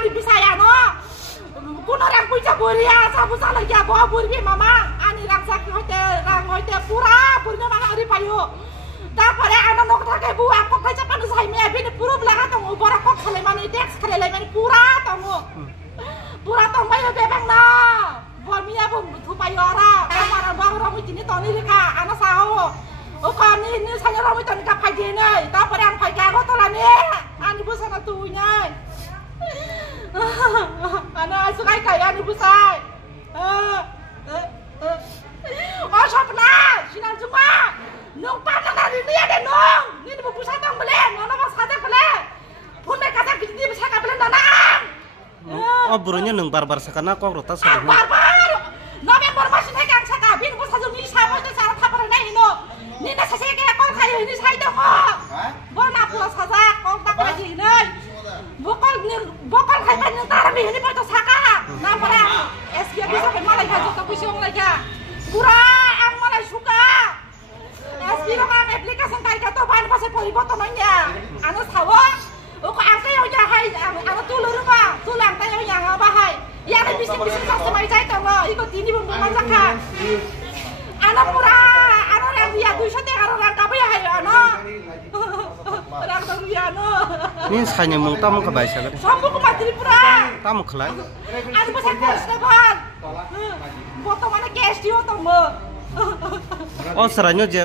Ani bisa ya no, kuno orang punya buria, sabu salah ya bawa buri mama, ani rangsak hoite pura, burinya mana ori payu. Dapare anak nok thake bu, aku kaca panu sai me bini puru belaga tong ubara kok khale mani dex khale lemani pura tong mayo bebang na, bol miya bu thu payu ora, kamara bang ramu jini toni lika, anak sao. Kan ini saya ramu toni ka pai dene, dapare ang pai ka ko tolane, ani bu sana tunya. Anak sukai kaya nih busai. Oh siapa? Sinan cuma. Nung patah dari dia deh nung. Ini di busai tong belen. Nono mas kata belen. Pun mereka kata gini bisa kabelen danaan. Oh burunya nung barbar sekana kok rotas sama. Barbar. November masih naik yang sakabin bus satu nih sama itu cara kabar naik ino. Ini nasi saya kayak kau kayu ini saya dong kok. Bona pulas saja kau tak lagi ini. Bokol kayak yang tarbi ini pada saka. Namanya SG bisa kemana ya jatuh kusiong lagi. Pura ang malay suka. SG lo kan aplikasi kayak gitu bahan pasal poliboto nanya. Anu tahu? Uko ang tayo ya hai anu tulur ba? Tulang tayo yang apa hai? Yang bisa sama saya tahu lo. Ikut ini membuat saka. Anak pura, anak yang dia tuh saya orang kape ya hai anak. Orang tahu ya anak. Ini hanya mau tamu ke Baisa kan? Sampai ke Madrid pura. Tamu kelai. Ada pasal kos depan. Foto mana cash dia tamu. Oh seranya je